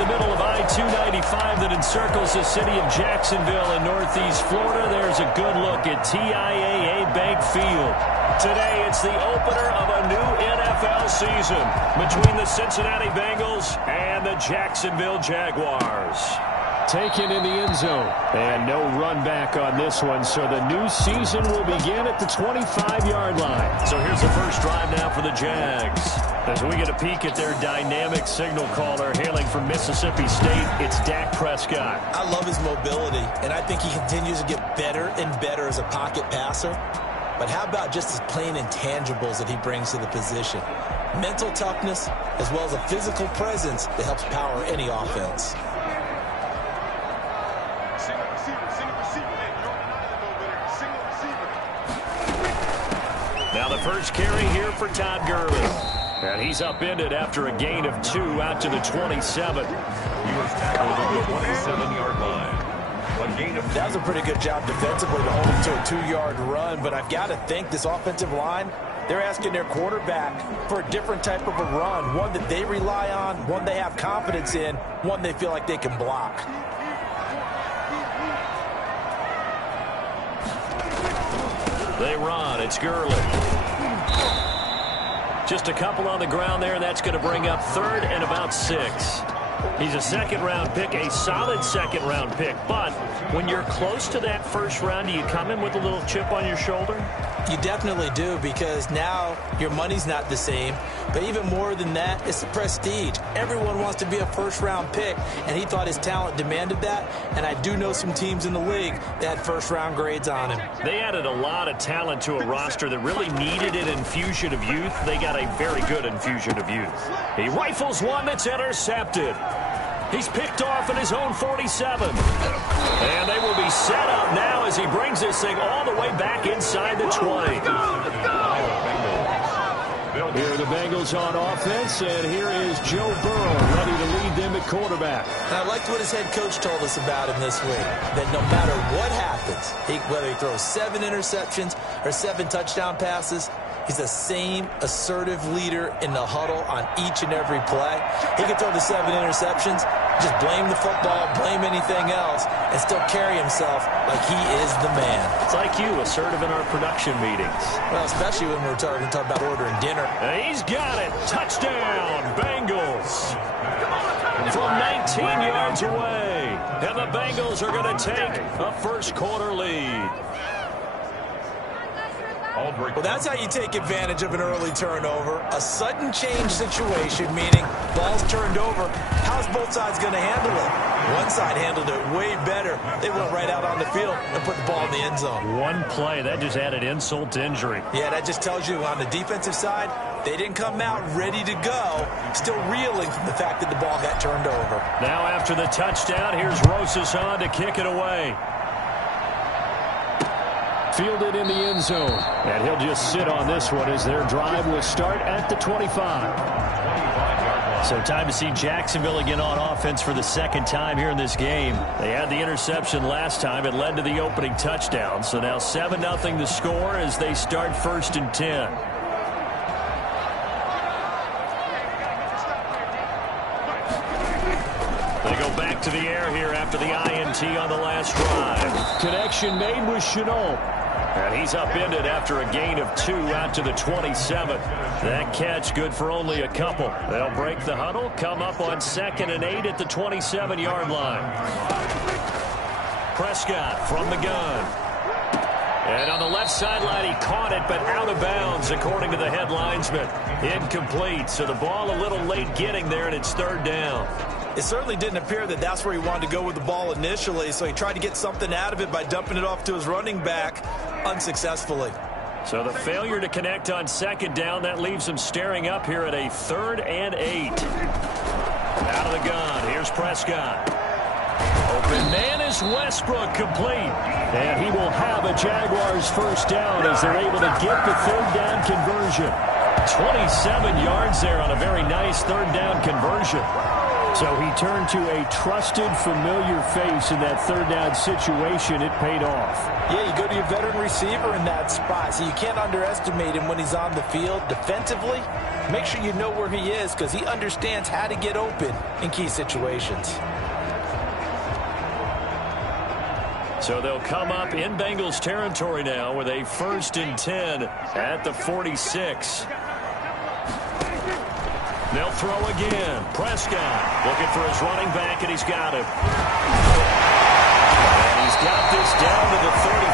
the middle of I-295 that encircles the city of Jacksonville in northeast Florida. There's a good look at TIAA Bank Field. Today, it's the opener of a new NFL season between the Cincinnati Bengals and the Jacksonville Jaguars. Taken in the end zone. And no run back on this one, so the new season will begin at the 25-yard line. So here's the first drive now for the Jags. As we get a peek at their dynamic signal caller hailing from Mississippi State, it's Dak Prescott. I love his mobility, and I think he continues to get better and better as a pocket passer. But how about just his plain intangibles that he brings to the position? Mental toughness, as well as a physical presence that helps power any offense. Now the first carry here for Todd Gurley. And he's upended after a gain of 2 out to the 27. He was tackled on the 27-yard line. That was a pretty good job defensively to hold him to a 2-yard run, but I've got to think this offensive line, they're asking their quarterback for a different type of a run, one that they rely on, one they have confidence in, one they feel like they can block. They run. It's Gurley. Just a couple on the ground there, and that's going to bring up third and about 6. He's a second-round pick, a solid second-round pick. But when you're close to that first round, do you come in with a little chip on your shoulder? You definitely do, because now your money's not the same. But even more than that, it's the prestige. Everyone wants to be a first-round pick, and he thought his talent demanded that. And I do know some teams in the league that had first-round grades on him. They added a lot of talent to a roster that really needed an infusion of youth. They got a very good infusion of youth. He rifles one that's intercepted. He's picked off at his own 47. And they will be set up now as he brings this thing all the way back inside the 20. Here are the Bengals on offense, and here is Joe Burrow ready to lead them at quarterback. And I liked what his head coach told us about him this week, that no matter what happens, whether he throws 7 interceptions or 7 touchdown passes, he's the same assertive leader in the huddle on each and every play. He can throw the 7 interceptions, just blame the football, blame anything else, and still carry himself like he is the man. It's like you, assertive in our production meetings. Well, especially when we're talking about ordering dinner. And he's got it. Touchdown, Bengals. From 19 yards away. And the Bengals are going to take a first-quarter lead. Well, that's how you take advantage of an early turnover. A sudden change situation, meaning ball's turned over. How's both sides going to handle it? One side handled it way better. They went right out on the field and put the ball in the end zone. One play, that just added insult to injury. Yeah, that just tells you on the defensive side, they didn't come out ready to go, still reeling from the fact that the ball got turned over. Now after the touchdown, here's Rosas on to kick it away. Fielded in the end zone. And he'll just sit on this one as their drive will start at the 25. So time to see Jacksonville again on offense for the second time here in this game. They had the interception last time. It led to the opening touchdown. So now 7-0 the score as they start 1st and 10. They go back to the air here after the INT on the last drive. Connection made with Chenault. And he's upended after a gain of 2 out to the 27. That catch good for only a couple. They'll break the huddle, come up on 2nd and 8 at the 27-yard line. Prescott from the gun. And on the left sideline, he caught it, but out of bounds, according to the head linesman. Incomplete, so the ball a little late getting there, and it's 3rd down. It certainly didn't appear that that's where he wanted to go with the ball initially, so he tried to get something out of it by dumping it off to his running back unsuccessfully. So the failure to connect on 2nd down, that leaves him staring up here at a 3rd and 8. Out of the gun, here's Prescott. Open man is Westbrook, complete. And he will have a Jaguars first down as they're able to get the 3rd down conversion. 27 yards there on a very nice 3rd down conversion. So he turned to a trusted, familiar face in that third down situation. It paid off. Yeah, you go to your veteran receiver in that spot, so you can't underestimate him when he's on the field defensively. Make sure you know where he is because he understands how to get open in key situations. So they'll come up in Bengals territory now with a 1st and 10 at the 46. They'll throw again. Prescott looking for his running back, and he's got him. And he's got this down to the 35.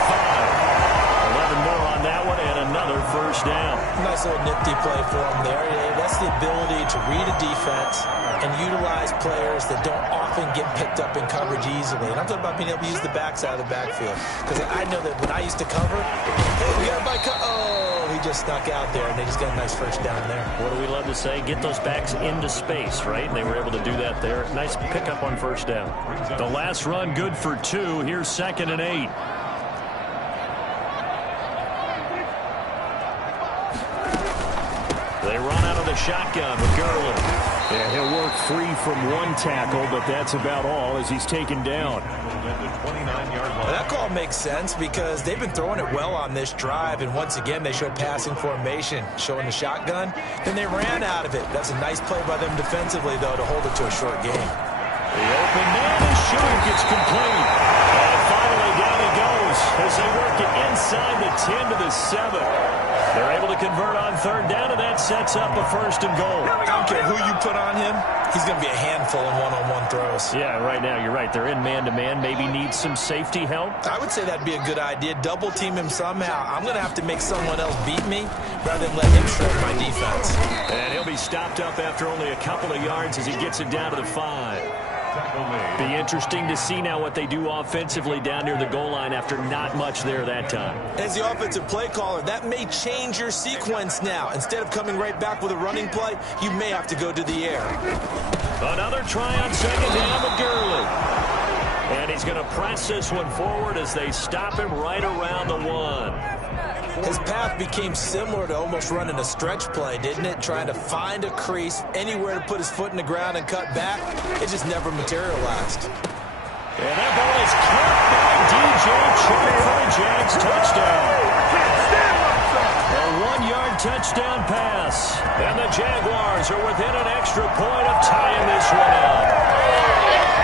11 more on that one, and another first down. Nice little nifty play for him there. That's the ability to read a defense and utilize players that don't often get picked up in coverage easily. And I'm talking about being able to use the backside of the backfield. Because I know that when I used to cover, hey, we got my he just snuck out there, and they just got a nice first down there. What do we love to say? Get those backs into space, right? And they were able to do that there. Nice pickup on first down. The last run good for 2. Here's 2nd and 8. They run out of the shotgun with Gurley. Yeah, he'll work free from one tackle, but that's about all as he's taken down. Well, that call makes sense because they've been throwing it well on this drive, and once again they show passing formation, showing the shotgun. Then they ran out of it. That's a nice play by them defensively, though, to hold it to a short game. The open man is short, gets complete. And finally down he goes as they work it inside the 10 to the 7. They're able to convert on third down, and that sets up a 1st and goal. I don't care who you put on him. He's going to be a handful in one-on-one throws. Yeah, right now you're right. They're in man-to-man. Maybe need some safety help. I would say that'd be a good idea. Double team him somehow. I'm going to have to make someone else beat me rather than let him shred my defense. And he'll be stopped up after only a couple of yards as he gets it down to the 5. Be interesting to see now what they do offensively down near the goal line after not much there that time. As the offensive play caller, that may change your sequence now. Instead of coming right back with a running play, you may have to go to the air. Another try on 2nd down with Gurley. And he's going to press this one forward as they stop him right around the 1. His path became similar to almost running a stretch play, didn't it? Trying to find a crease, anywhere to put his foot in the ground and cut back. It just never materialized. And that ball is caught by DJ Chark for a Jags touchdown. A 1-yard touchdown pass. And the Jaguars are within an extra point of tying this one up.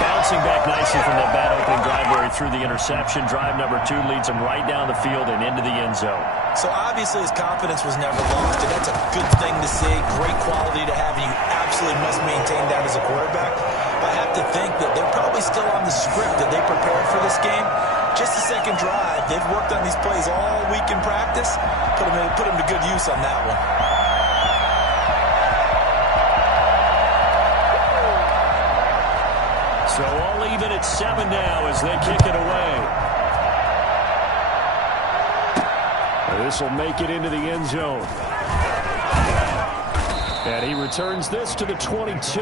Bouncing back nicely from that bad opening drive where he threw the interception. Drive number 2 leads him right down the field and into the end zone. So obviously his confidence was never lost, and that's a good thing to see. Great quality to have, and you absolutely must maintain that as a quarterback. I have to think that they're probably still on the script that they prepared for this game. Just the second drive. They've worked on these plays all week in practice. Put them to good use on that one. So all even at 7 now as they kick it away. This will make it into the end zone. And he returns this to the 22.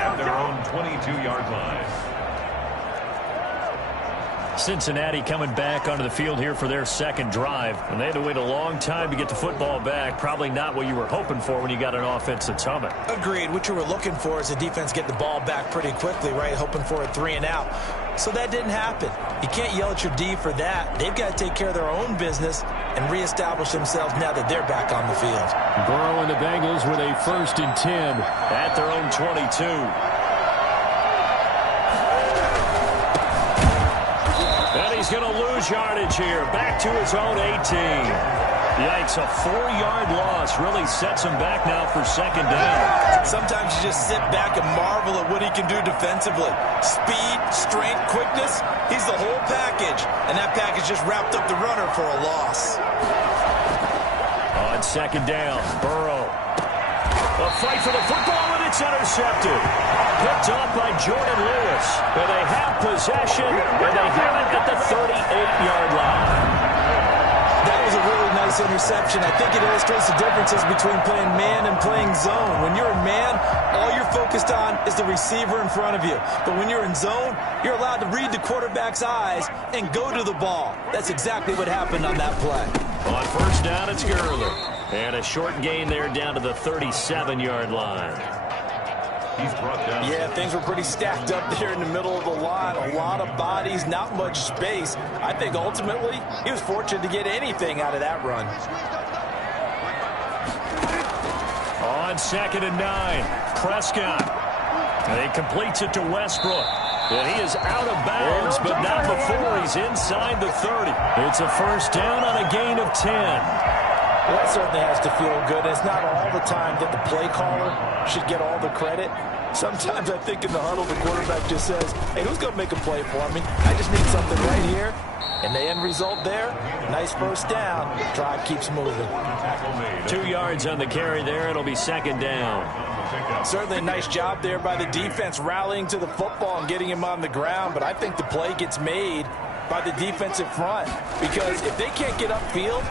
At their own 22-yard line. Cincinnati coming back onto the field here for their second drive. And they had to wait a long time to get the football back. Probably not what you were hoping for when you got an offense that's humming. Agreed. What you were looking for is the defense get the ball back pretty quickly, right? Hoping for a 3 and out. So that didn't happen. You can't yell at your D for that. They've got to take care of their own business and reestablish themselves now that they're back on the field. Burrow and the Bengals with a 1st and 10 at their own 22. And he's going to lose yardage here. Back to his own 18. Yikes, a 4-yard loss really sets him back now for 2nd down. Sometimes you just sit back and marvel at what he can do defensively. Speed, strength, quickness, he's the whole package. And that package just wrapped up the runner for a loss. On 2nd down, Burrow. A fight for the football, and it's intercepted. Picked off by Jordan Lewis. And they have possession, and they have it at the 38-yard line. That was a really nice interception. I think it illustrates the differences between playing man and playing zone. When you're in man, all you're focused on is the receiver in front of you. But when you're in zone, you're allowed to read the quarterback's eyes and go to the ball. That's exactly what happened on that play. On 1st down, it's Gurley. And a short gain there down to the 37-yard line. He's brought down. Yeah, things were pretty stacked up there in the middle of the line. A lot of bodies, not much space. I think ultimately he was fortunate to get anything out of that run. On 2nd and 9, Prescott. And he completes it to Westbrook. And he is out of bounds, but not before he's inside the 30. It's a first down on a gain of 10. Well, that certainly has to feel good. It's not all the time that the play caller should get all the credit. Sometimes I think in the huddle, the quarterback just says, hey, who's going to make a play for me? I just need something right here. And the end result there, nice first down. Drive keeps moving. 2 yards on the carry there. It'll be 2nd down. Certainly a nice job there by the defense rallying to the football and getting him on the ground. But I think the play gets made by the defensive front. Because if they can't get upfield,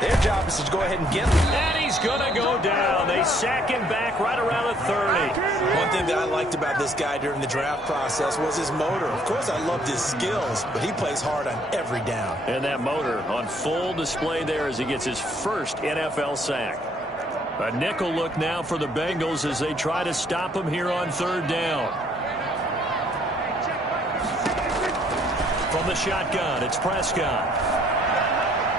their job is to go ahead and get him. And he's going to go down. They sack him back right around the 30. One thing that I liked about this guy during the draft process was his motor. Of course, I loved his skills, but he plays hard on every down. And that motor on full display there as he gets his first NFL sack. A nickel look now for the Bengals as they try to stop him here on 3rd down. From the shotgun, it's Prescott.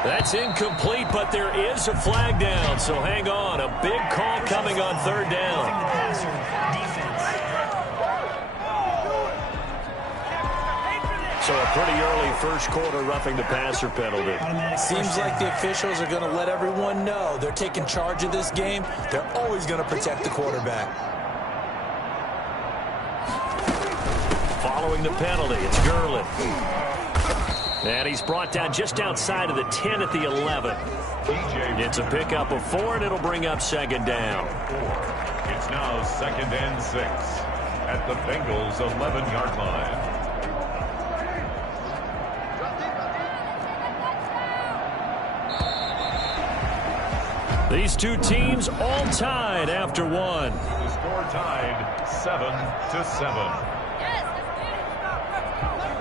That's incomplete, but there is a flag down, so hang on. A big call coming on 3rd down. So a pretty early first quarter roughing the passer penalty. Seems like the officials are going to let everyone know they're taking charge of this game. They're always going to protect the quarterback. Following the penalty, it's Gurley. And he's brought down just outside of the 10 at the 11. It's a pickup of 4, and it'll bring up 2nd down. It's now 2nd and 6 at the Bengals' 11-yard line. These two teams all tied after 1. The score tied 7-7.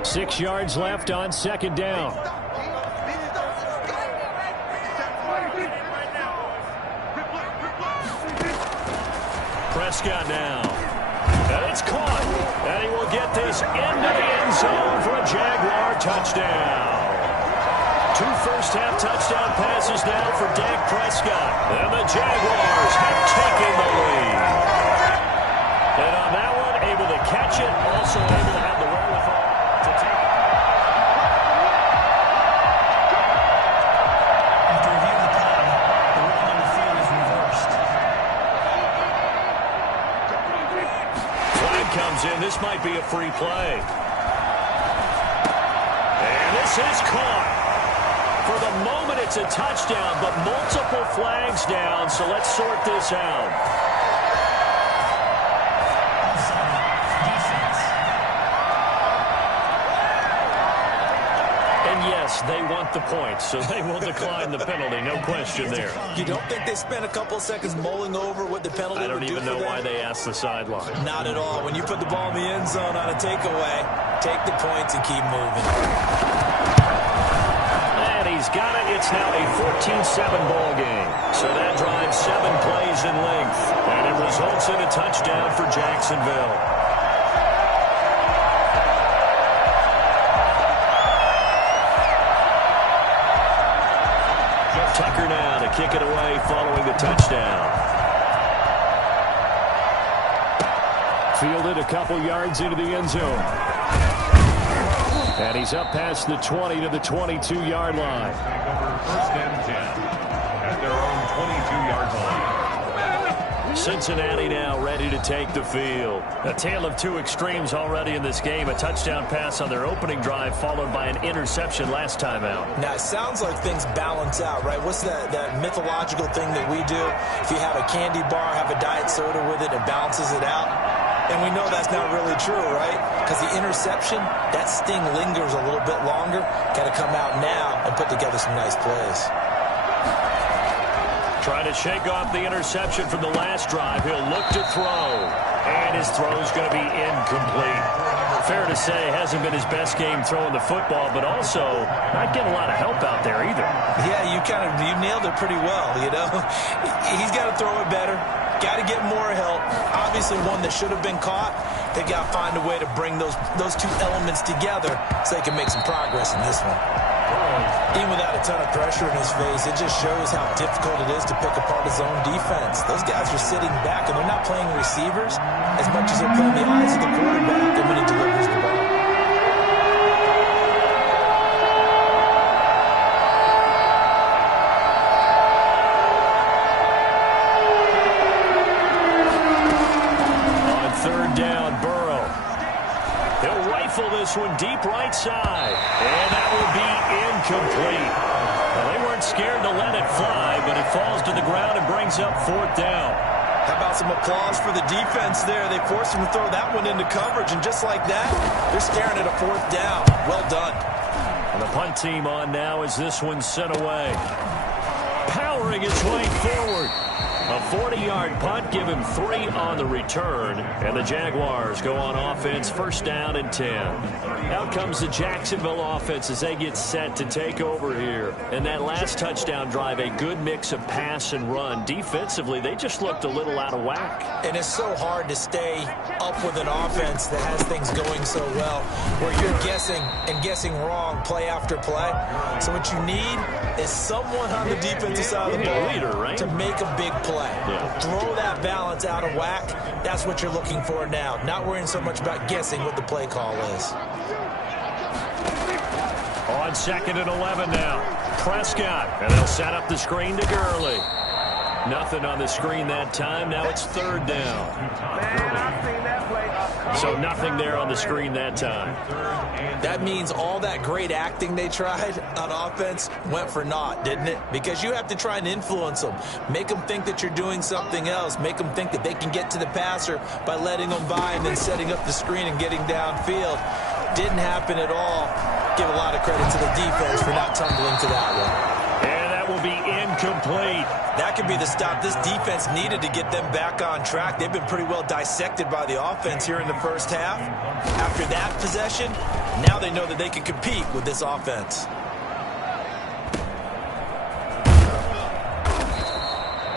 6 yards left on 2nd down. Prescott now. And it's caught. And he will get this into the end zone for a Jaguar touchdown. 2 first-half touchdown passes now for Dak Prescott. And the Jaguars have taken the lead. And on that one, able to catch it, also able to have the wherewithal. This might be a free play. And this is caught. For the moment, it's a touchdown, but multiple flags down, so let's sort this out. And yes, they want the points, so they will decline the penalty, no question there. You don't think they spent a couple of seconds mulling over what the penalty would do for them? I don't even know why they asked the sideline. Not at all. When you put the ball in the end zone on a takeaway, take the points and keep moving. And he's got it. It's now a 14-7 ball game. So that drives 7 plays in length. And it results in a touchdown for Jacksonville. Tucker now to kick it away following the touchdown. Fielded a couple yards into the end zone. And he's up past the 20 to the 22-yard line. First and 10 at their own 22-yard line. Cincinnati now ready to take the field. A tale of 2 extremes already in this game. A touchdown pass on their opening drive followed by an interception last time out. Now, it sounds like things balance out, right? What's that mythological thing that we do? If you have a candy bar, have a diet soda with it, it balances it out. And we know that's not really true, right? Because the interception, that sting lingers a little bit longer. Got to come out now and put together some nice plays. Trying to shake off the interception from the last drive. He'll look to throw. And his throw is going to be incomplete. Fair to say, hasn't been his best game throwing the football, but also not getting a lot of help out there either. Yeah, you nailed it pretty well, you know. He's got to throw it better. Got to get more help. Obviously one that should have been caught. They got to find a way to bring those two elements together so they can make some progress in this one. Even without a ton of pressure in his face, it just shows how difficult it is to pick apart his own defense. Those guys are sitting back, and they're not playing receivers as much as they're playing the eyes of the quarterback and when he delivers the ball. On third down, Burrow. He'll rifle this one deep right side, and that will be incomplete. Well, they weren't scared to let it fly, but it falls to the ground and brings up fourth down. How about some applause for the defense there? They forced him to throw that one into coverage, and just like that, they're staring at a fourth down. Well done. And the punt team on now as this one's sent away. Powering its way forward. A 40-yard punt, give him 3 on the return, and the Jaguars go on offense, first down and 10. Out comes the Jacksonville offense as they get set to take over here. And that last touchdown drive, a good mix of pass and run. Defensively, they just looked a little out of whack. And it's so hard to stay up with an offense that has things going so well, where you're guessing and guessing wrong play after play. So what you need is someone on the defensive side of the ball leader, right? to make a big play. Yeah. Throw that balance out of whack. That's what you're looking for now. Not worrying so much about guessing what the play call is. On second and 11 now. Prescott. And they'll set up the screen to Gurley. Nothing on the screen that time. Now it's third down. So nothing there on the screen that time. That means all that great acting they tried on offense went for naught, didn't it? Because you have to try and influence them. Make them think that you're doing something else. Make them think that they can get to the passer by letting them by and then setting up the screen and getting downfield. Didn't happen at all. Give a lot of credit to the defense for not tumbling to that one. And that will be incomplete. That could be the stop this defense needed to get them back on track. They've been pretty well dissected by the offense here in the first half. After that possession, now they know that they can compete with this offense.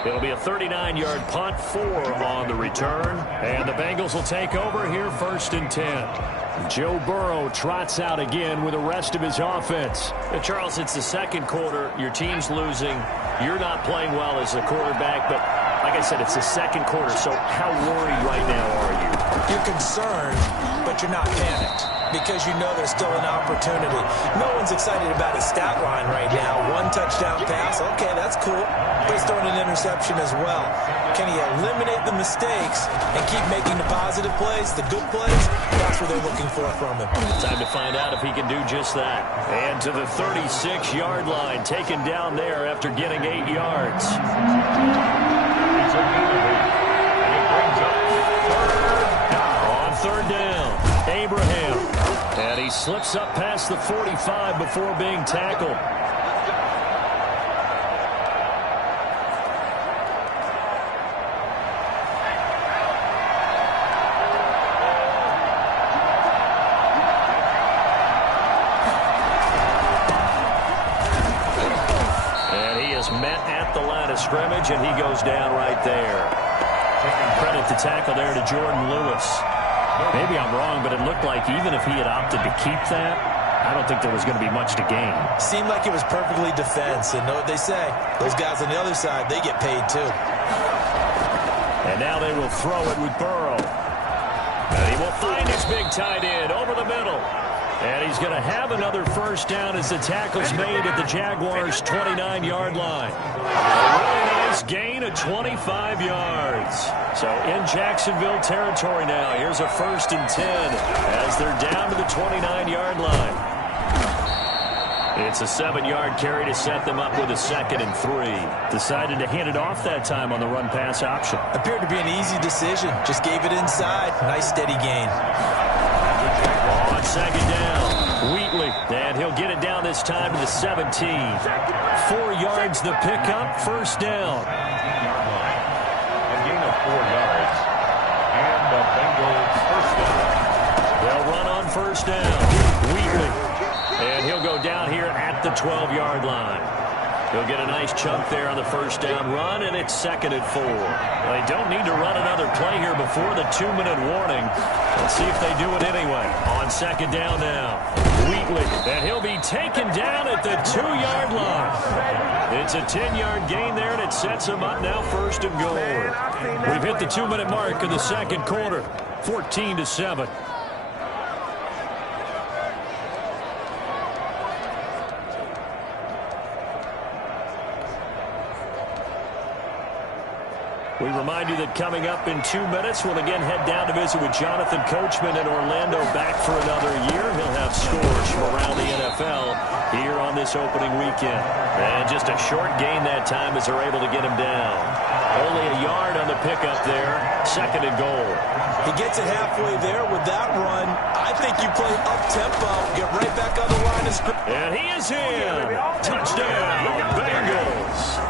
It'll be a 39-yard punt, 4 on the return. And the Bengals will take over here first and 10. Joe Burrow trots out again with the rest of his offense. Charles, it's the second quarter. Your team's losing. You're not playing well as a quarterback, but like I said, it's the second quarter. So how worried right now are you? You're concerned, but you're not panicked because you know there's still an opportunity. No one's excited about his stat line right now. 1 touchdown pass, okay, that's cool. But he's throwing an interception as well. Can he eliminate the mistakes and keep making the positive plays, the good plays? That's what they're looking for from him. Time to find out if he can do just that. And to the 36-yard line, taken down there after getting 8 yards. On third down, Abraham. And he slips up past the 45 before being tackled. Met at the line of scrimmage, and he goes down right there. Credit the tackle there to Jordan Lewis. Maybe I'm wrong, but it looked like even if he had opted to keep that, I don't think there was going to be much to gain. Seemed like it was perfectly defense, and know what they say. Those guys on the other side, they get paid too. And now they will throw it with Burrow. And he will find his big tight end over the middle. And he's going to have another first down as the tackle's made at the Jaguars' 29-yard line. A really nice gain of 25 yards. So in Jacksonville territory now. Here's a first and 10 as they're down to the 29-yard line. It's a 7-yard carry to set them up with a second and 3. Decided to hand it off that time on the run-pass option. Appeared to be an easy decision. Just gave it inside. Nice steady gain. On second down, Wheatley, and he'll get it down this time to the 17. 4 yards the pickup, first down. A gain of 4 yards, and the Bengals first down. They'll run on first down. Wheatley, and he'll go down here at the 12-yard line. He'll get a nice chunk there on the first down run, and it's 2nd and 4. They don't need to run another play here before the 2-minute warning. Let's see if they do it anyway. On 2nd down now, Wheatley, and he'll be taken down at the 2-yard line. It's a 10-yard gain there, and it sets him up now 1st and goal. We've hit the 2-minute mark in the second quarter, 14-7. We remind you that coming up in 2 minutes, we'll again head down to visit with Jonathan Coachman in Orlando, back for another year. He'll have scores from around the NFL here on this opening weekend. And just a short gain that time as they're able to get him down. Only a yard on the pickup there, 2nd and goal. He gets it halfway there with that run. I think you play up-tempo, get right back on the line of scrimmage. And he is in. Touchdown, Bengals.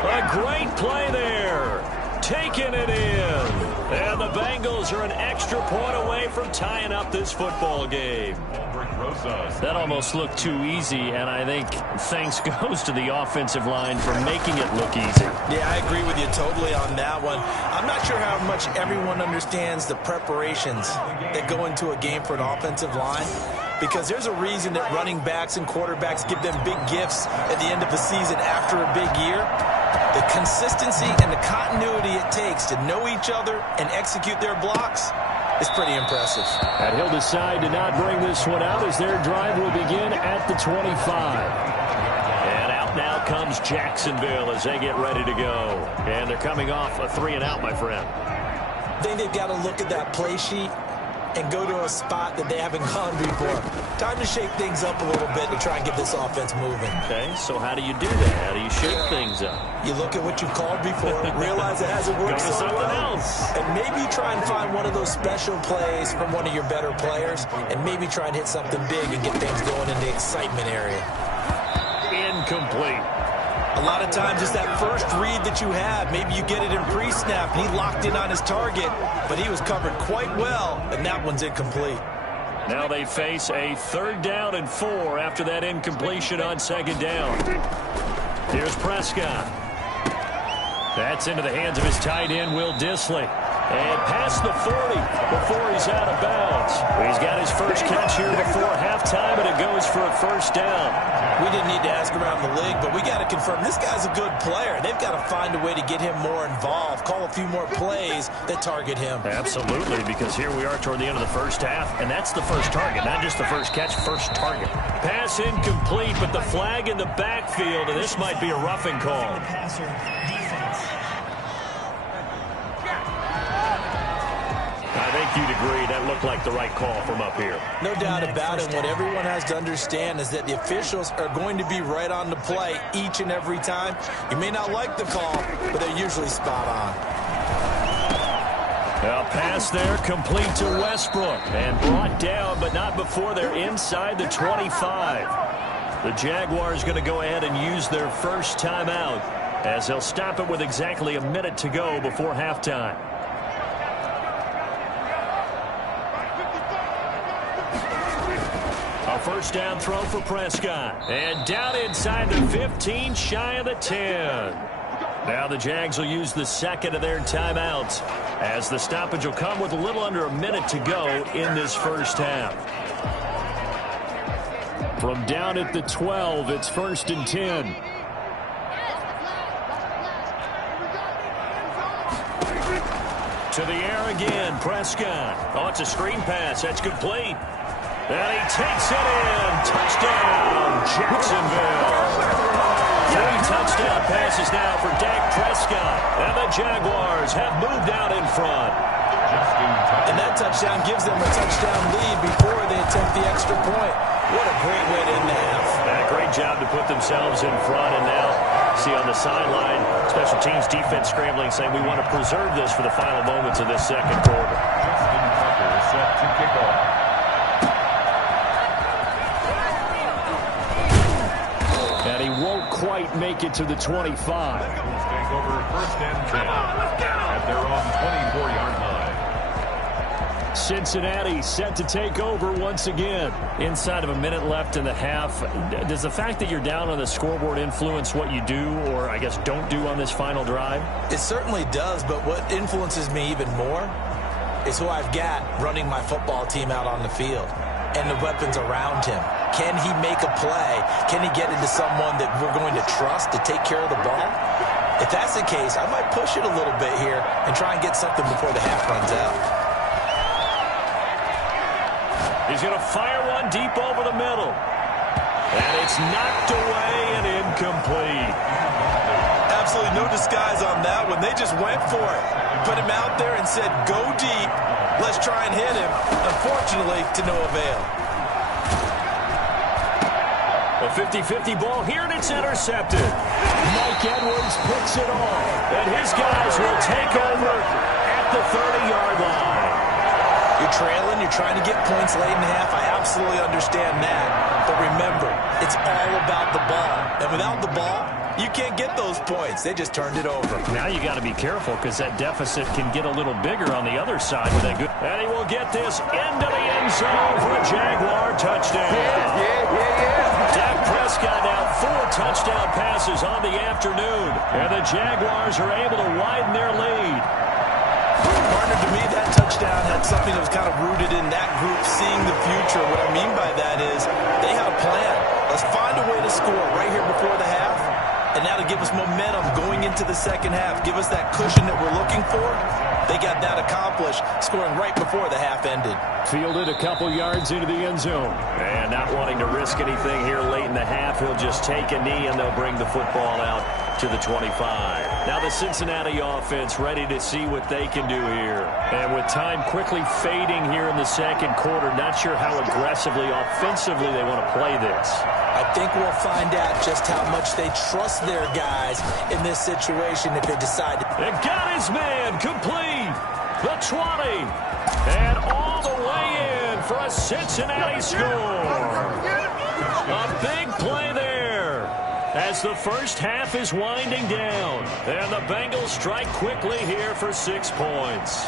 A great play there. Taking it in. And the Bengals are an extra point away from tying up this football game. That almost looked too easy, and I think thanks goes to the offensive line for making it look easy. Yeah, I agree with you totally on that one. I'm not sure how much everyone understands the preparations that go into a game for an offensive line, because there's a reason that running backs and quarterbacks give them big gifts at the end of the season after a big year. The consistency and the continuity it takes to know each other and execute their blocks is pretty impressive. And he'll decide to not bring this one out as their drive will begin at the 25. And out now comes Jacksonville as they get ready to go. And they're coming off a 3-and-out, my friend. I think they've got to look at that play sheet and go to a spot that they haven't gone before. Time to shake things up a little bit to try and get this offense moving. Okay, so how do you do that? How do you shake things up? You look at what you called before, realize it hasn't worked so well, and maybe try and find one of those special plays from one of your better players, and maybe try and hit something big and get things going in the excitement area. Incomplete. A lot of times it's that first read that you have. Maybe you get it in pre-snap. He locked in on his target, but he was covered quite well, and that one's incomplete. Now they face a 3rd down and 4 after that incompletion on 2nd down. Here's Prescott. That's into the hands of his tight end, Will Dissly. And past the 40 before he's out of bounds. He's got his first catch here before halftime, and it goes for a 1st down. We didn't need to ask around the league, but we got to confirm this guy's a good player. They've got to find a way to get him more involved, call a few more plays that target him. Absolutely, because here we are toward the end of the first half, and that's the first target, not just the first catch, first target. Pass incomplete, but the flag in the backfield, and this might be a roughing call. I think you'd agree that looked like the right call from up here. No doubt about it. What everyone has to understand is that the officials are going to be right on the play each and every time. You may not like the call, but they're usually spot on. A pass there complete to Westbrook and brought down, but not before they're inside the 25. The Jaguars going to go ahead and use their first timeout as they'll stop it with exactly a minute to go before halftime. First down throw for Prescott. And down inside the 15, shy of the 10. Now the Jags will use the 2nd of their timeouts as the stoppage will come with a little under a minute to go in this first half. From down at the 12, it's 1st and 10. To the air again, Prescott. Oh, it's a screen pass. That's complete. And he takes it in. Touchdown, Jacksonville. 3 touchdown passes now for Dak Prescott. And the Jaguars have moved out in front. And that touchdown gives them a touchdown lead before they attempt the extra point. What a great way to end the half. Great job to put themselves in front. And now, see on the sideline, special teams defense scrambling, saying we want to preserve this for the final moments of this second quarter. Justin Tucker is set to kick off. And he won't quite make it to the 25. Bengals take over 1st and 10 at their own 24-yard line. Cincinnati set to take over once again. Inside of a minute left in the half, does the fact that you're down on the scoreboard influence what you do, or I guess don't do on this final drive? It certainly does, but what influences me even more is who I've got running my football team out on the field and the weapons around him. Can he make a play? Can he get into someone that we're going to trust to take care of the ball? If that's the case, I might push it a little bit here and try and get something before the half runs out. He's going to fire one deep over the middle. And it's knocked away and incomplete. Absolutely no disguise on that one. They just went for it. Put him out there and said, go deep. Let's try and hit him. Unfortunately, to no avail. A 50-50 ball here, and it's intercepted. Mike Edwards picks it off, and his guys will take over at the 30-yard line. You're trailing, you're trying to get points late in the half. I absolutely understand that. But remember, it's all about the ball. And without the ball, you can't get those points. They just turned it over. Now you got to be careful because that deficit can get a little bigger on the other side with that good. And he will get this into the end zone for a Jaguar touchdown. Dak Prescott now 4 touchdown passes on the afternoon. And the Jaguars are able to widen their lead. Partner, to me, that touchdown had something that was kind of rooted in that group seeing the future. What I mean by that is they have a plan. Let's find a way to score right here before the half. And that'll give us momentum going into the second half. Give us that cushion that we're looking for. They got that accomplished, scoring right before the half ended. Fielded a couple yards into the end zone. And not wanting to risk anything here late in the half, he'll just take a knee and they'll bring the football out to the 25. Now the Cincinnati offense ready to see what they can do here. And with time quickly fading here in the second quarter, not sure how aggressively, offensively they want to play this. I think we'll find out just how much they trust their guys in this situation if they decide to. They got his man complete. The 20. And all the way in for a Cincinnati score. A big play there as the first half is winding down. And the Bengals strike quickly here for 6 points.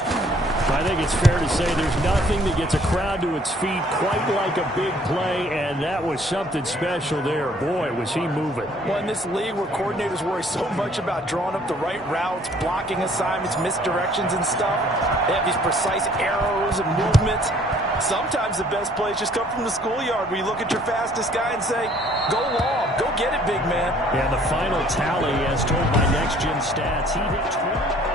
I think it's fair to say there's nothing that gets a crowd to its feet quite like a big play, and that was something special there. Boy, was he moving. Well, in this league where coordinators worry so much about drawing up the right routes, blocking assignments, misdirections and stuff, they have these precise arrows and movements. Sometimes the best plays just come from the schoolyard where you look at your fastest guy and say, go long, go get it, big man. Yeah, the final tally, as told by Next Gen Stats, he hit 20.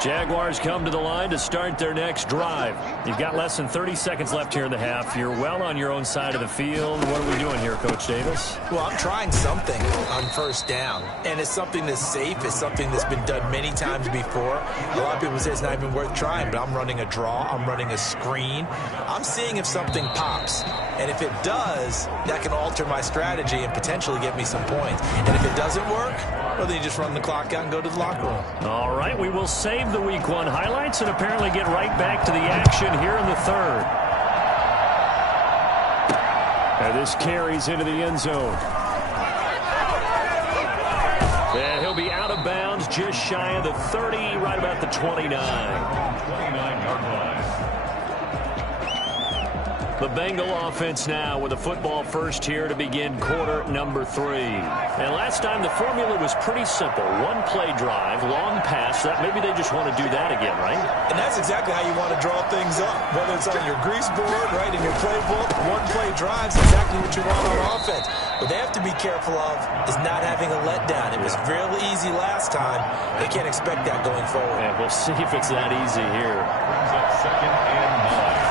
Jaguars come to the line to start their next drive. You've got less than 30 seconds left here in the half. You're well on your own side of the field. What are we doing here, Coach Davis? Well, I'm trying something on first down, and it's something that's safe. It's something that's been done many times before. A lot of people say it's not even worth trying, but I'm running a draw. I'm running a screen. I'm seeing if something pops, and if it does, that can alter my strategy and potentially get me some points. And if it doesn't work, well, then you just run the clock out and go to the locker room. All right, we will save the Week 1 highlights and apparently get right back to the action here in the third. And this carries into the end zone. And he'll be out of bounds just shy of the 30, right about the 29. 29-yard line. The Bengal offense now with a football first here to begin quarter number 3. And last time the formula was pretty simple. One play drive, long pass. That maybe they just want to do that again, right? And that's exactly how you want to draw things up. Whether it's on your grease board, right, in your playbook, one play drives exactly what you want on offense. What they have to be careful of is not having a letdown. It was real easy last time. They can't expect that going forward. And we'll see if it's that easy here. Brings up 2nd and 9.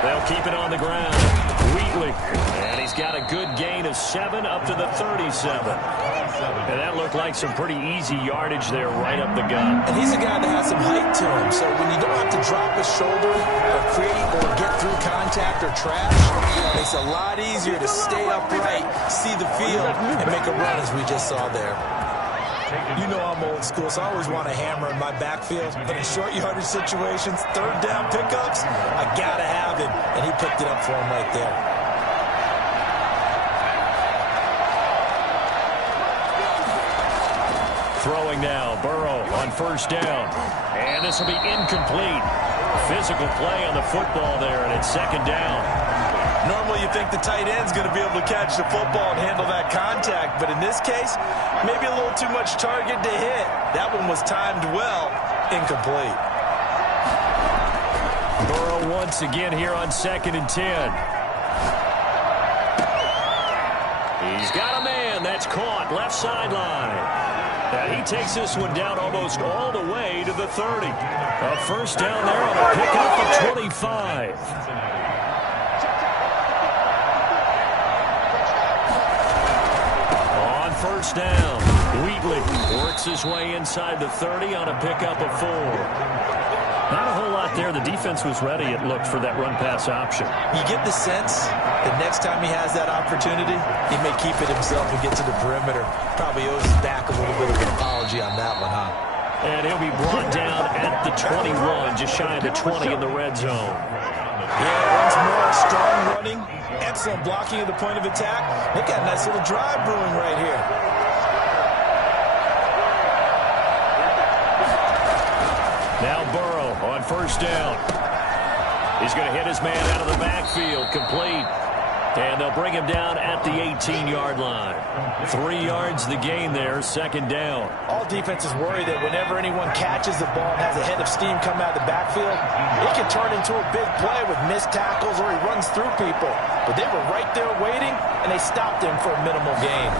They'll keep it on the ground. Wheatley. And he's got a good gain of 7 up to the 37. And that looked like some pretty easy yardage there right up the gut. And he's a guy that has some height to him. So when you don't have to drop his shoulder or create or get through contact or trash, it makes it a lot easier to stay upright, see the field, and make a run as we just saw there. You know I'm old school, so I always want a hammer in my backfield. But in short yardage situations, third down pickups, I got to have him. And he picked it up for him right there. Throwing now, Burrow on first down. And this will be incomplete. Physical play on the football there, and it's second down. Normally you think the tight end's going to be able to catch the football and handle that contact, but in this case, maybe a little too much target to hit. That one was timed well, incomplete. Burrow once again here on 2nd and 10. He's got a man that's caught left sideline. And he takes this one down almost all the way to the 30. A first down there on a pickup of 25. On first down, Wheatley works his way inside the 30 on a pickup of 4. Not a whole lot there. The defense was ready, it looked, for that run-pass option. You get the sense that next time he has that opportunity, he may keep it himself and get to the perimeter. Probably owes his back a little bit of an apology on that one, huh? And he'll be brought down at the 21, just shy of the 20 in the red zone. Yeah, once more, strong running, excellent blocking at the point of attack. They got a nice little drive brewing right here. Now Burrow on first down. He's going to hit his man out of the backfield, complete. And they'll bring him down at the 18-yard line. 3 yards the gain there, second down. All defenses worry that whenever anyone catches the ball and has a head of steam come out of the backfield, it can turn into a big play with missed tackles or he runs through people. But they were right there waiting, and they stopped him for a minimal gain.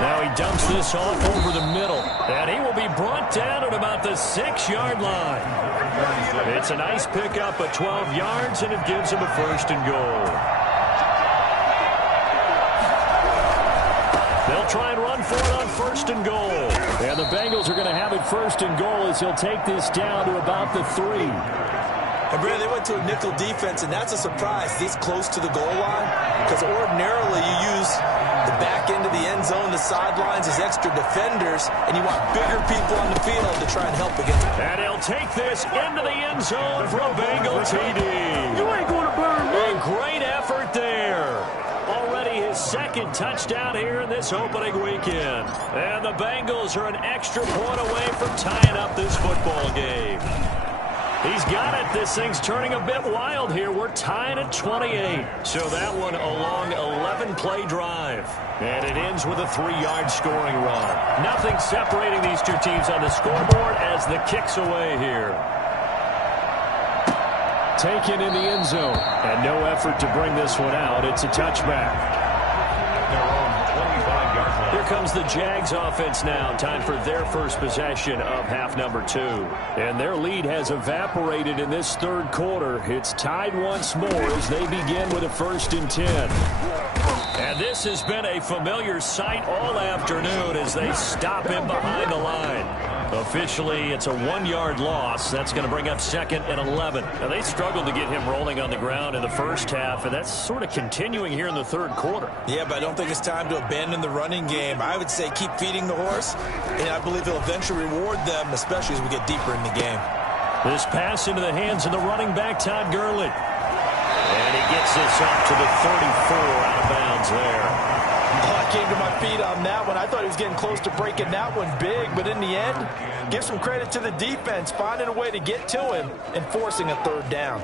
Now he dumps this off over the middle, and he will be brought down at about the 6-yard line. It's a nice pickup of 12 yards, and it gives him a first and goal. They'll try and run for it on first and goal. And the Bengals are going to have it first and goal as he'll take this down to about the 3. And Brad, they went to a nickel defense, and that's a surprise this close to the goal line, because ordinarily you use the back end of the end zone, the sidelines as extra defenders, and you want bigger people on the field to try and help against it. And he'll take this into the end zone for a Bengal TD. You ain't going to burn me. A great effort there. Already his second touchdown here in this opening weekend. And the Bengals are an extra point away from tying up this football game. He's got it. This thing's turning a bit wild here. We're tying at 28. So that one a long 11-play drive. And it ends with a 3-yard scoring run. Nothing separating these two teams on the scoreboard as the kick's away here. Taken in the end zone. And no effort to bring this one out. It's a touchback. Here comes the Jags offense now. Time for their first possession of half number 2. And their lead has evaporated in this third quarter. It's tied once more as they begin with a 1st and 10. And this has been a familiar sight all afternoon as they stop him behind the line. Officially, it's a 1-yard loss. That's going to bring up 2nd and 11. Now, they struggled to get him rolling on the ground in the first half, and that's sort of continuing here in the third quarter. Yeah, but I don't think it's time to abandon the running game. I would say keep feeding the horse, and I believe he'll eventually reward them, especially as we get deeper in the game. This pass into the hands of the running back, Todd Gurley. And he gets this up to the 34 out of bounds there. Oh, I came to my feet on that one. I thought he was getting close to breaking that one big, but in the end, give some credit to the defense, finding a way to get to him and forcing a 3rd down.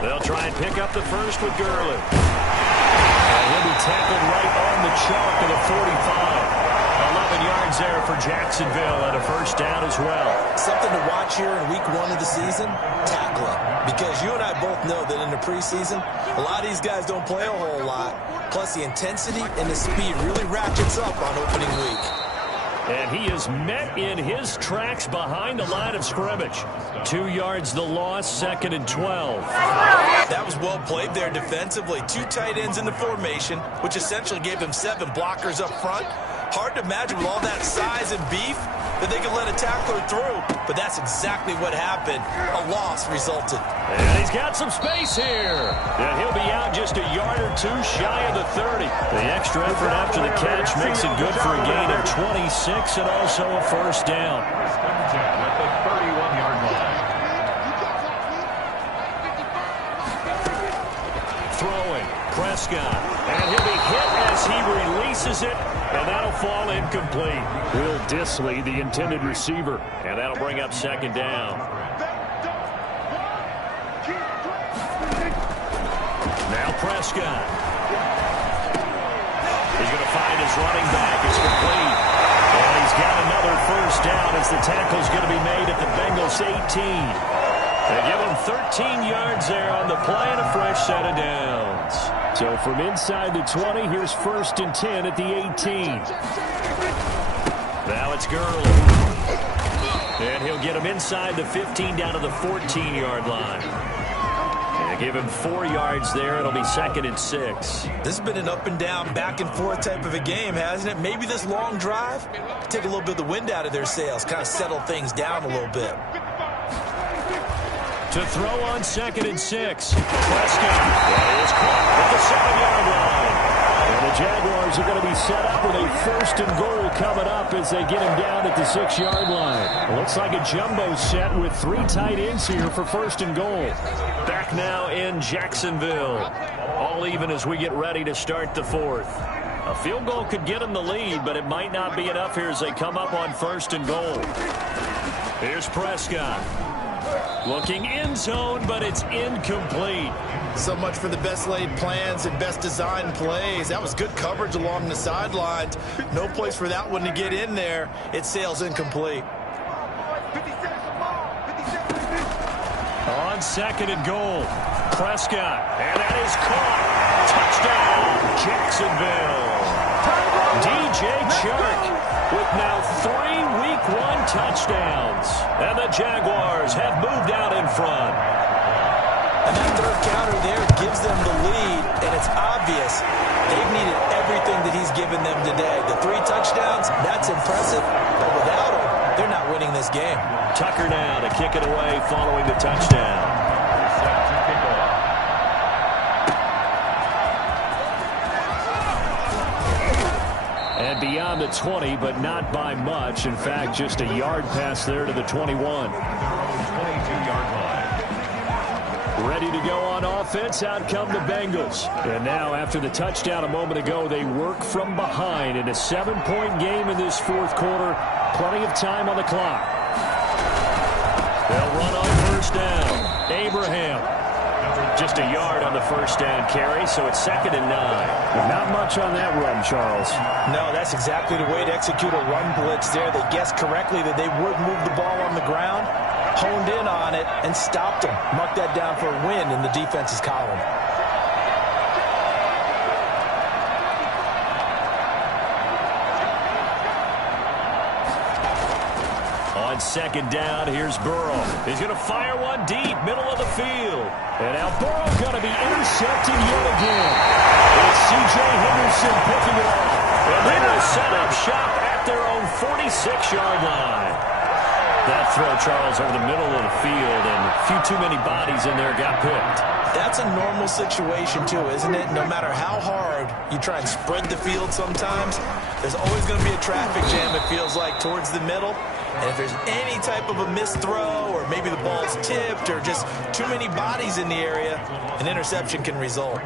They'll try and pick up the first with Gurley. And he'll be tackled right on the chalk of the 45. 11 yards there for Jacksonville and a first down as well. Something to watch here in week 1 of the season, tackling. Because you and I both know that in the preseason, a lot of these guys don't play a whole lot. Plus the intensity and the speed really ratchets up on opening week. And he is met in his tracks behind the line of scrimmage. 2 yards the loss, 2nd and 12. That was well played there defensively. 2 tight ends in the formation, which essentially gave him 7 blockers up front. Hard to imagine with all that size and beef that they could let a tackler through. But that's exactly what happened. A loss resulted. And he's got some space here. And he'll be out just a yard or 2 shy of the 30. The extra effort after the catch makes it good for a gain of 26 and also a first down. Prescott. And he'll be hit as he releases it, and that'll fall incomplete. Will Disley, the intended receiver, and that'll bring up second down. Now Prescott. He's going to find his running back. It's complete. And he's got another first down as the tackle's going to be made at the Bengals 18. They give him 13 yards there on the play and a fresh set of downs. So from inside the 20, here's 1st and 10 at the 18. Now it's Gurley. And he'll get him inside the 15 down to the 14-yard line. And give him 4 yards there. It'll be 2nd and 6. This has been an up and down, back and forth type of a game, hasn't it? Maybe this long drive take a little bit of the wind out of their sails, kind of settle things down a little bit. To throw on 2nd and 6. Prescott is caught at the 7-yard line. And the Jaguars are going to be set up with a 1st and goal coming up as they get him down at the 6-yard line. It looks like a jumbo set with 3 tight ends here for 1st and goal. Back now in Jacksonville. All even as we get ready to start the 4th. A field goal could get them the lead, but it might not be enough here as they come up on 1st and goal. Here's Prescott. Looking in zone, but it's incomplete. So much for the best laid plans and best designed plays. That was good coverage along the sidelines. No place for that one to get in there. It sails incomplete. On 2nd and goal, Prescott, and that is caught. Touchdown, Jacksonville. DJ Chark with now 3 Week 1 touchdowns. And the Jaguars have moved out in front. And that 3rd counter there gives them the lead, and it's obvious they've needed everything that he's given them today. The 3 touchdowns, that's impressive, but without him, they're not winning this game. Tucker now to kick it away following the touchdown. And beyond the 20, but not by much. In fact, just a yard pass there to the 21. 22-yard line. Ready to go on offense. Out come the Bengals. And now, after the touchdown a moment ago, they work from behind in a 7-point game in this 4th quarter. Plenty of time on the clock. They'll run on 1st down. Abraham. Just a yard on the 1st down carry, so it's 2nd and 9. Not much on that run, Charles. No, that's exactly the way to execute a run blitz there. They guessed correctly that they would move the ball on the ground, honed in on it, and stopped them. Mark that down for a win in the defense's column. On 2nd down, here's Burrow. He's going to fire one deep, middle of the field. And now Burrow's going to be intercepted yet again. It's C.J. Henderson picking it up. And they will set up shop at their own 46-yard line. That throw, Charles, over the middle of the field, and a few too many bodies in there got picked. That's a normal situation, too, isn't it? No matter how hard you try and spread the field sometimes, there's always going to be a traffic jam, it feels like, towards the middle. And if there's any type of a missed throw, or maybe the ball's tipped, or just too many bodies in the area, an interception can result.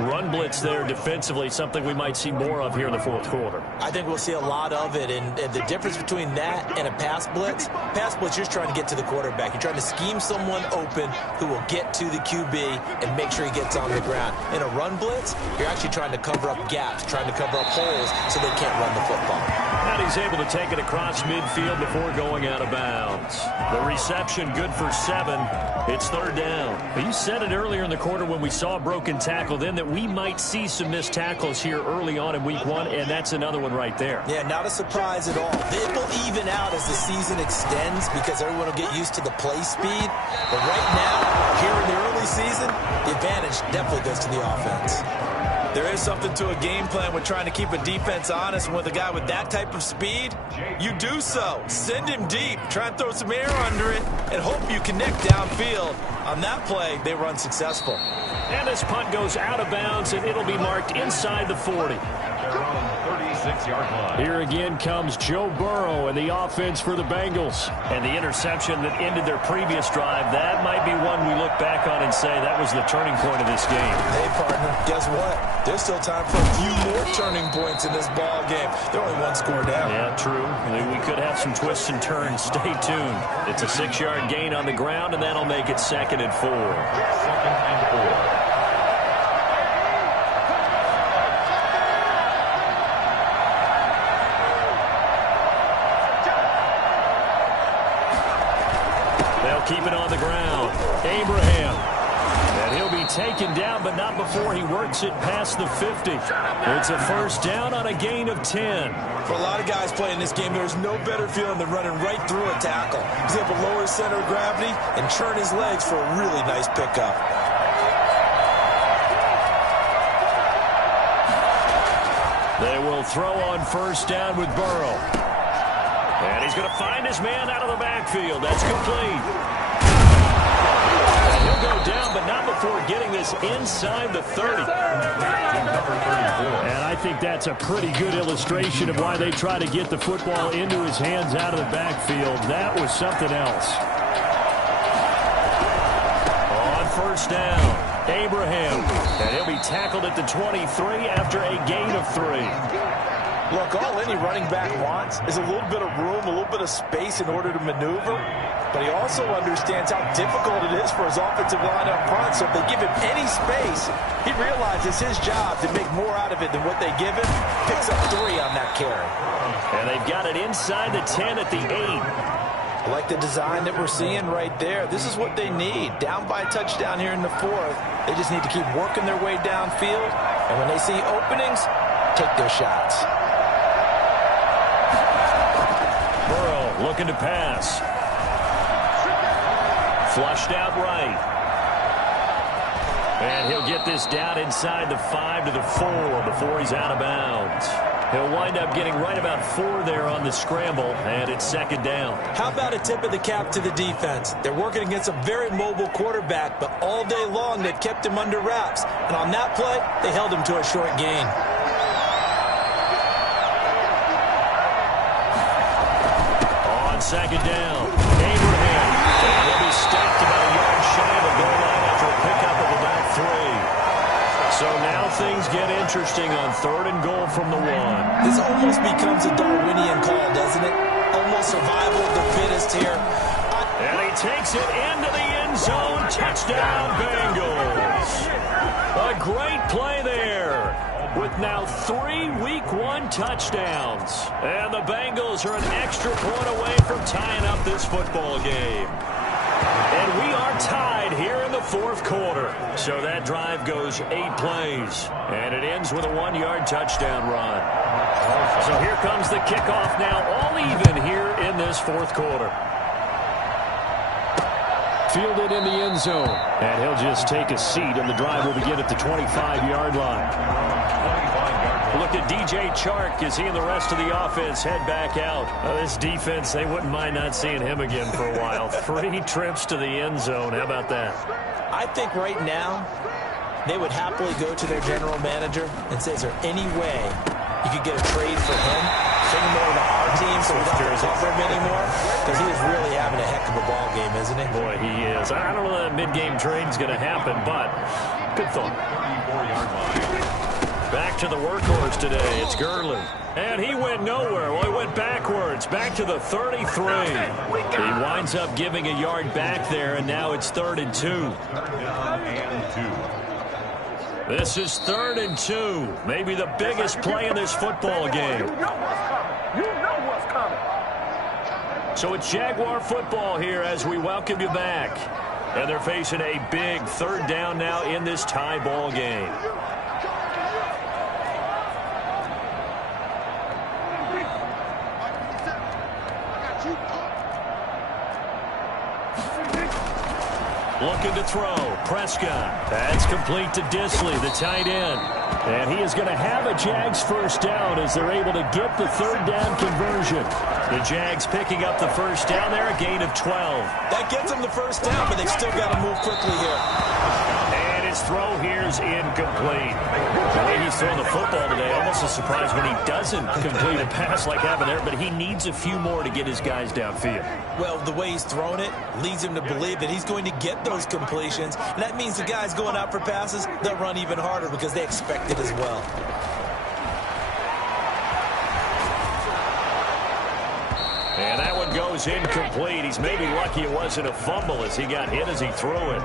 Run blitz there defensively, something we might see more of here in the 4th quarter. I think we'll see a lot of it, and the difference between that and a pass blitz, you're just trying to get to the quarterback. You're trying to scheme someone open who will get to the QB and make sure he gets on the ground. In a run blitz, you're actually trying to cover up gaps, trying to cover up holes so they can't run the football. And he's able to take it across midfield before going out of bounds. The reception good for 7. It's 3rd down. You said it earlier in the quarter when we saw a broken tackle then that we might see some missed tackles here early on in Week 1, and that's another one right there. Yeah, not a surprise at all. It will even out as the season extends because everyone will get used to the play speed. But right now, here in the early season, the advantage definitely goes to the offense. There is something to a game plan with trying to keep a defense honest. And with a guy with that type of speed, you do so. Send him deep. Try and throw some air under it and hope you connect downfield. On that play, they run successful. And this punt goes out of bounds, and it'll be marked inside the 40. their own 36-yard line. Here again comes Joe Burrow and the offense for the Bengals. And the interception that ended their previous drive, that might be one we look back on and say that was the turning point of this game. Hey, partner, guess what? There's still time for a few more turning points in this ball game. They're only one score down. Yeah, true. We could have some twists and turns. Stay tuned. It's a 6-yard gain on the ground, and that'll make it 2nd and 4. 2nd and 4. Keep it on the ground. Abraham. And he'll be taken down, but not before he works it past the 50. It's a first down on a gain of 10. For a lot of guys playing this game, there's no better feeling than running right through a tackle. He's able to lower his center of gravity and turn his legs for a really nice pickup. They will throw on first down with Burrow. And he's going to find his man out of the backfield. That's complete. And he'll go down, but not before getting this inside the 30. And I think that's a pretty good illustration of why they try to get the football into his hands out of the backfield. That was something else. On first down, Abraham. And he'll be tackled at the 23 after a gain of 3. Look, all any running back wants is a little bit of room, a little bit of space in order to maneuver. But he also understands how difficult it is for his offensive line up front. So if they give him any space, he realizes his job to make more out of it than what they give him. Picks up 3 on that carry. And they've got it inside the 10 at the 8. I like the design that we're seeing right there. This is what they need. Down by a touchdown here in the 4th. They just need to keep working their way downfield. And when they see openings, take their shots. Burrow looking to pass. Flushed out right. And he'll get this down inside the 5 to the 4 before he's out of bounds. He'll wind up getting right about 4 there on the scramble, and it's 2nd down. How about a tip of the cap to the defense? They're working against a very mobile quarterback, but all day long they've kept him under wraps. And on that play, they held him to a short gain. On 2nd down, Abraham. And he'll be stopped about a yard shy of the goal line after a pickup of about 3. So now things get interesting on 3rd and goal from the 1. This almost becomes a Darwinian call, doesn't it? Almost survival of the fittest here. And he takes it into the end zone. Touchdown, Bengals. A great play there with now 3 Week 1 touchdowns. And the Bengals are an extra point away from tying up this football game. And we are tied here in the 4th quarter. So that drive goes 8 plays. And it ends with a 1-yard touchdown run. So here comes the kickoff now, all even here in this 4th quarter. Fielded in the end zone. And he'll just take a seat, and the drive will begin at the 25-yard line. Look at DJ Chark as he and the rest of the offense head back out. This defense, they wouldn't mind not seeing him again for a while. 3 trips to the end zone. How about that? I think right now they would happily go to their general manager and say, is there any way you could get a trade for him? Send him over to our team so we don't have to cover him anymore? Because he is really having a heck of a ball game, isn't he? Boy, he is. I don't know that mid-game trade's going to happen, but good thought. 34-yard line. Back to the workhorse today. It's Gurley. And he went nowhere. Well, he went backwards. Back to the 33. He winds up giving a yard back there, and now it's 3rd and 2. 3rd and 2. This is 3rd and 2. Maybe the biggest play in this football game. You know what's coming. So it's Jaguar football here as we welcome you back. And they're facing a big 3rd down now in this tie ball game. Looking to throw. Prescott. That's complete to Disley, the tight end. And he is going to have a Jags first down as they're able to get the 3rd down conversion. The Jags picking up the first down there, a gain of 12. That gets them the first down, but they've still got to move quickly here. And his throw here's incomplete. The way he's throwing the football today, almost a surprise when he doesn't complete a pass like happened there, but he needs a few more to get his guys downfield. Well, the way he's thrown it leads him to believe that he's going to get those completions. And that means the guys going out for passes, they'll run even harder because they expect it as well. And that one goes incomplete. He's maybe lucky it wasn't a fumble as he got hit as he threw it.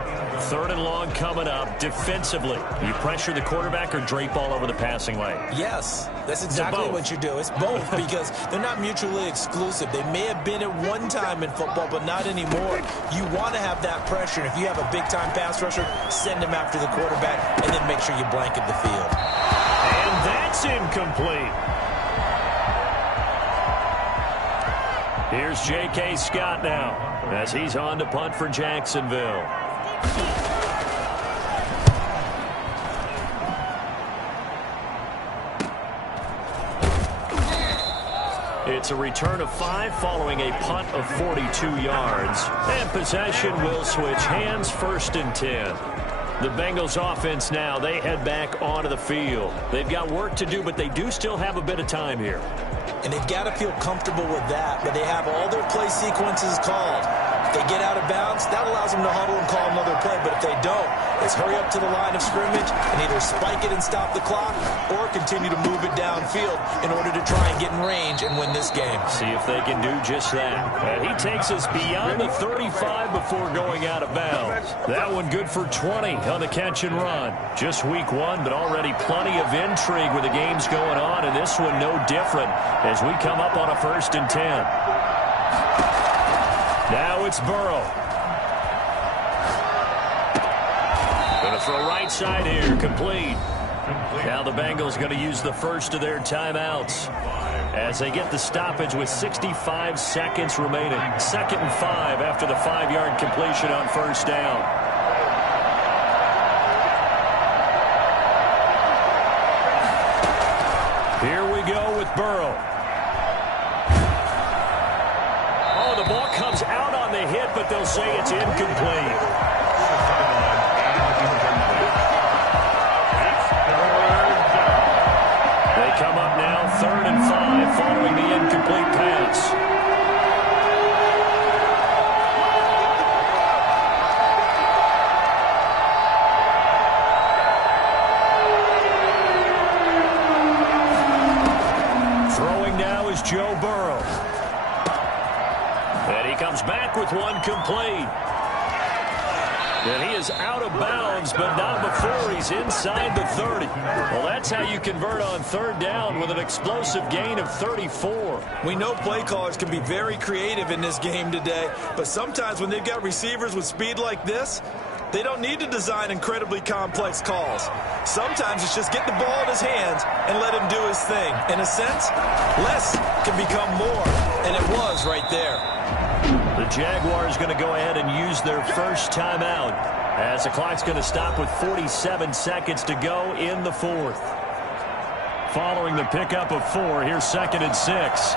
3rd and long coming up. Defensively, you pressure the quarterback or drape all over the passing lane? Yes, that's exactly what you do. It's both because they're not mutually exclusive. They may have been at one time in football, but not anymore. You want to have that pressure. And if you have a big-time pass rusher, send him after the quarterback and then make sure you blanket the field. And that's incomplete. Here's J.K. Scott now as he's on to punt for Jacksonville. It's a return of 5 following a punt of 42 yards. And possession will switch hands, 1st and 10. The Bengals offense now, they head back onto the field. They've got work to do, but they do still have a bit of time here. And they've got to feel comfortable with that, but they have all their play sequences called. If they get out of bounds, that allows them to huddle and call another play. But if they don't, it's hurry up to the line of scrimmage and either spike it and stop the clock or continue to move it downfield in order to try and get in range and win this game. See if they can do just that. And he takes us beyond the 35 before going out of bounds. That one good for 20 on the catch and run. Just week 1, but already plenty of intrigue with the games going on, and this one no different as we come up on a 1st and 10. Now it's Burrow. Going to throw right side here, complete. Now the Bengals going to use the first of their timeouts as they get the stoppage with 65 seconds remaining. 2nd and 5 after the 5-yard completion on 1st down. Here we go with Burrow. Oh, the ball comes out on the hit, but they'll say it's incomplete. They come up now 3rd and 5 following the incomplete pass. Throwing now is Joe Burrow. And he comes back with one complete. And he is out of bounds, but not before he's inside the 30. Well, that's how you convert on 3rd down with an explosive gain of 34. We know play callers can be very creative in this game today, but sometimes when they've got receivers with speed like this, they don't need to design incredibly complex calls. Sometimes it's just get the ball in his hands and let him do his thing. In a sense, less can become more, and it was right there. The Jaguars going to go ahead and use their first timeout as the clock's going to stop with 47 seconds to go in the 4th. Following the pickup of 4, here's 2nd and 6.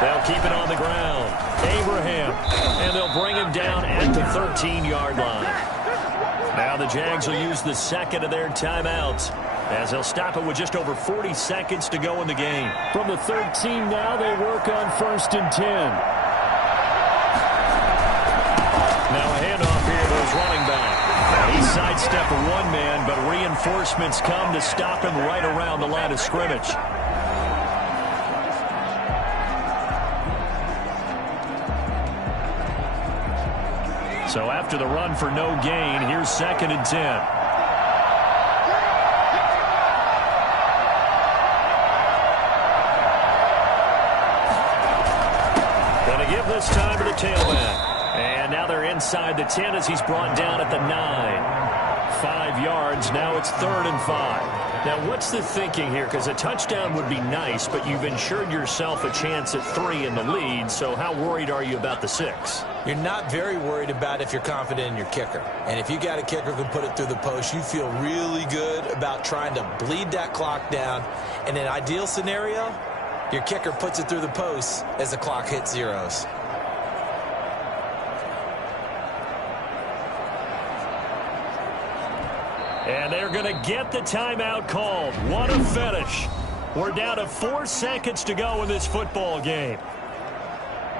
They'll keep it on the ground. Abraham, and they'll bring him down at the 13-yard line. Now the Jags will use the 2nd of their timeouts as they'll stop it with just over 40 seconds to go in the game. From the 13 now, they work on 1st and 10. Now a handoff here to his running back. He sidestepped one man, but reinforcements come to stop him right around the line of scrimmage. So after the run for no gain, here's 2nd and 10. Give this time to the tailback. And now they're inside the 10 as he's brought down at the 9. 5 yards. Now it's 3rd and 5. Now, what's the thinking here? Because a touchdown would be nice, but you've ensured yourself a chance at 3 in the lead. So how worried are you about the 6? You're not very worried about if you're confident in your kicker. And if you got a kicker who can put it through the post, you feel really good about trying to bleed that clock down. In an ideal scenario, your kicker puts it through the post as the clock hits zeros. And they're going to get the timeout called. What a finish. We're down to 4 seconds to go in this football game.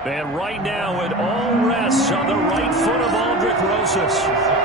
And right now it all rests on the right foot of Aldrick Rosas.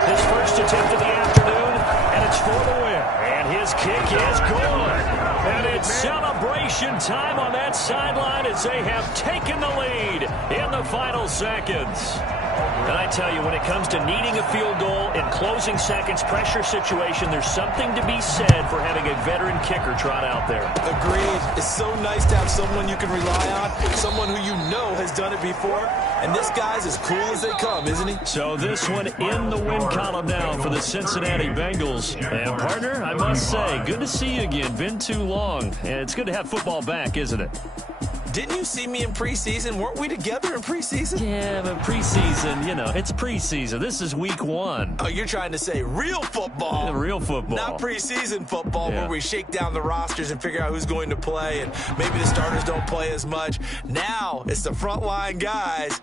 His first attempt of the afternoon, and it's for the win. And his kick is good. And it's celebration time on that sideline as they have taken the lead in the final seconds. And I tell you, when it comes to needing a field goal in closing seconds, pressure situation, there's something to be said for having a veteran kicker trot out there. Agreed. It's so nice to have someone you can rely on, someone who you know has done it before. And this guy's as cool as they come, isn't he? So this one in the win column now for the Cincinnati Bengals. And partner, I must say, good to see you again. Been too long. And it's good to have football back, isn't it? Didn't you see me in preseason? Weren't we together in preseason? Yeah, but preseason, you know, it's preseason. This is week 1. Oh, you're trying to say real football. Yeah, real football. Not preseason football where we shake down the rosters and figure out who's going to play, and maybe the starters don't play as much. Now it's the frontline guys